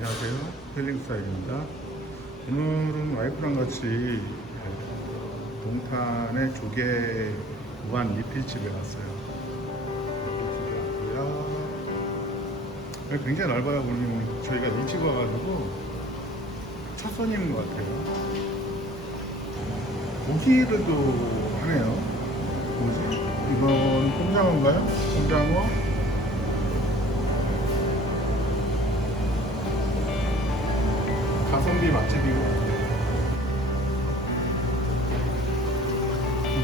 안녕하세요. 힐링스타일입니다. 오늘은 와이프랑 같이 동탄의 조개 무한 리필집에 왔어요. 리필집에 왔고요. 굉장히 넓어요. 오늘 저희가 일찍 와가지고 첫 손님인 것 같아요. 고기를 또 하네요. 뭐지? 이건 꼼장어인가요? 꼼장어? 가성비 맛집이고.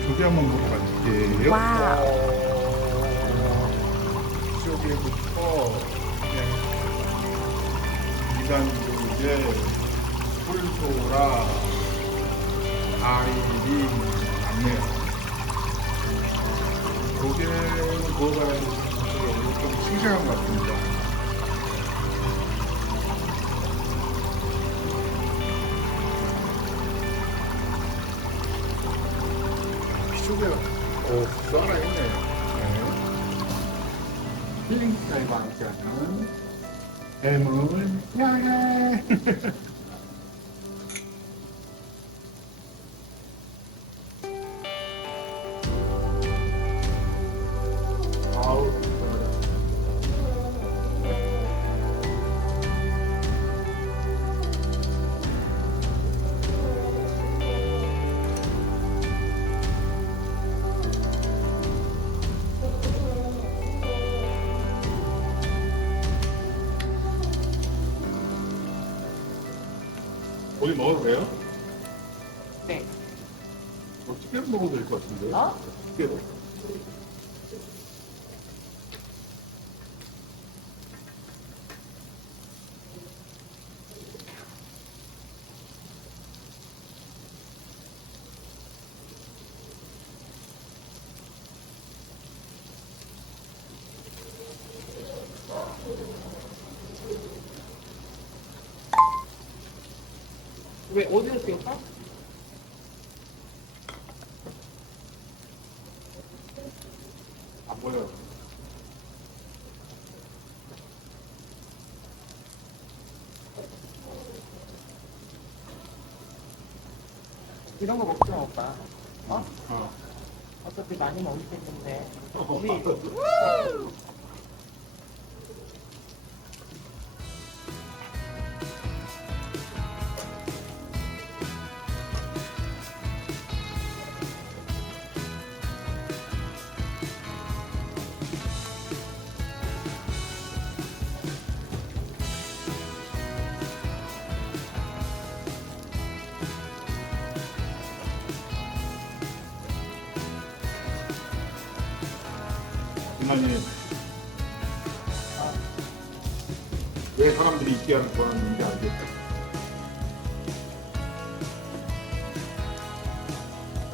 조개 한번 보러 갈게요? 와우. 조개부터 그냥 이간 조개 꿀소라 아이리 조개는 구워봐야 되는 좀 싱싱한 것 같습니다 피조개가 오 썰어있네. 네. 힐링 스타일과 함께하는 해물 야해 고기 먹어도 돼요? 네. 어떻게 먹어도 될 것 같은데? 어? 집게로. 왜 어디로 띄울까? 안 보여요. 이런 거 먹지 마, 오빠. 어? 어. 어차피 많이 먹을 텐데. 우리 인간이 왜 사람들이 있기를 좋아하는지 알겠다.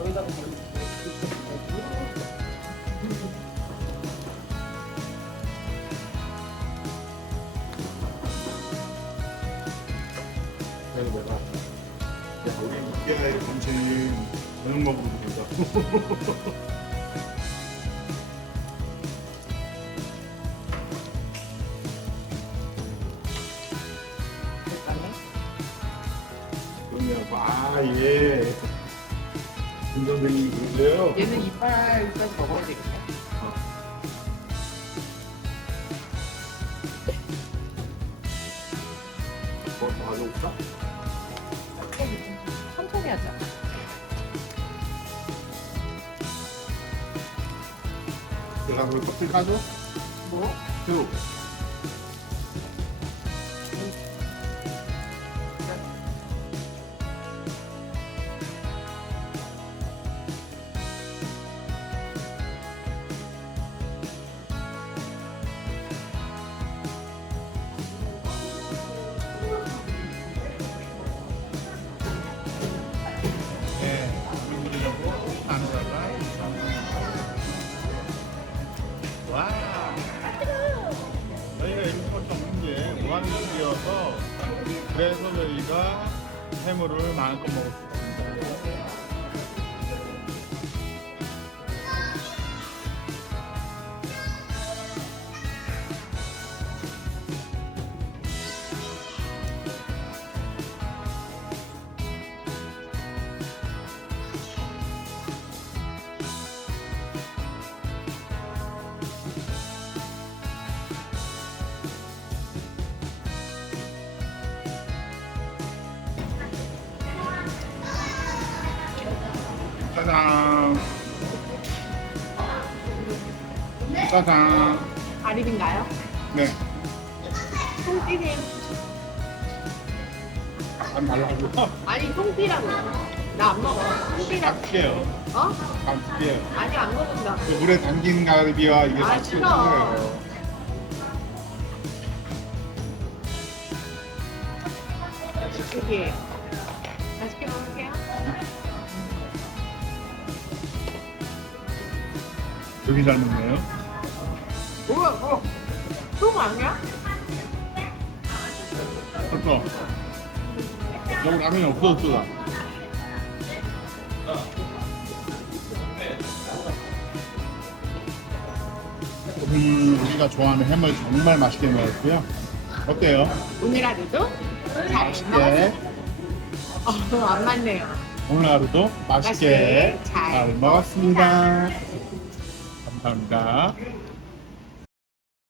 여기다가. 그래서 내가 야, 우리 육개의 간식 저녁 먹으러. 잠 아 예. 김 선생님이 그러세요? 얘는 이빨 까지 먹어야 되겠네. 뭐 가져올까? 천천히 하자. 내가 그걸 껍질 까줘? 뭐? 쭉. 게 무한리필이어서 그래서 저희가 해물을 마음껏 먹을 수 있습니 짜잔. 짜잔. 가리비인가요? 네. 송띠네. 안 달라고. 아니 송띠라고. 나 안 먹어. 송띠라고. 갈게요. 어? 갈게요. 아니 안 먹는다. 그 물에 담긴 가리비와 이게 아, 싫어. 여기. 맛있게 되게 잘 먹네요. 뭐야 뭐? 소금 아니야? 그렇죠. 여기 라면이 없어졌어. 음, 우리가 좋아하는 해물 정말 맛있게 먹었고요. 어때요? 오늘 하루도 잘 맛있게. 먹었어요. 어, 안 맞네요. 오늘 하루도 맛있게 맛있게 잘 잘 먹었습니다. 감사합니다.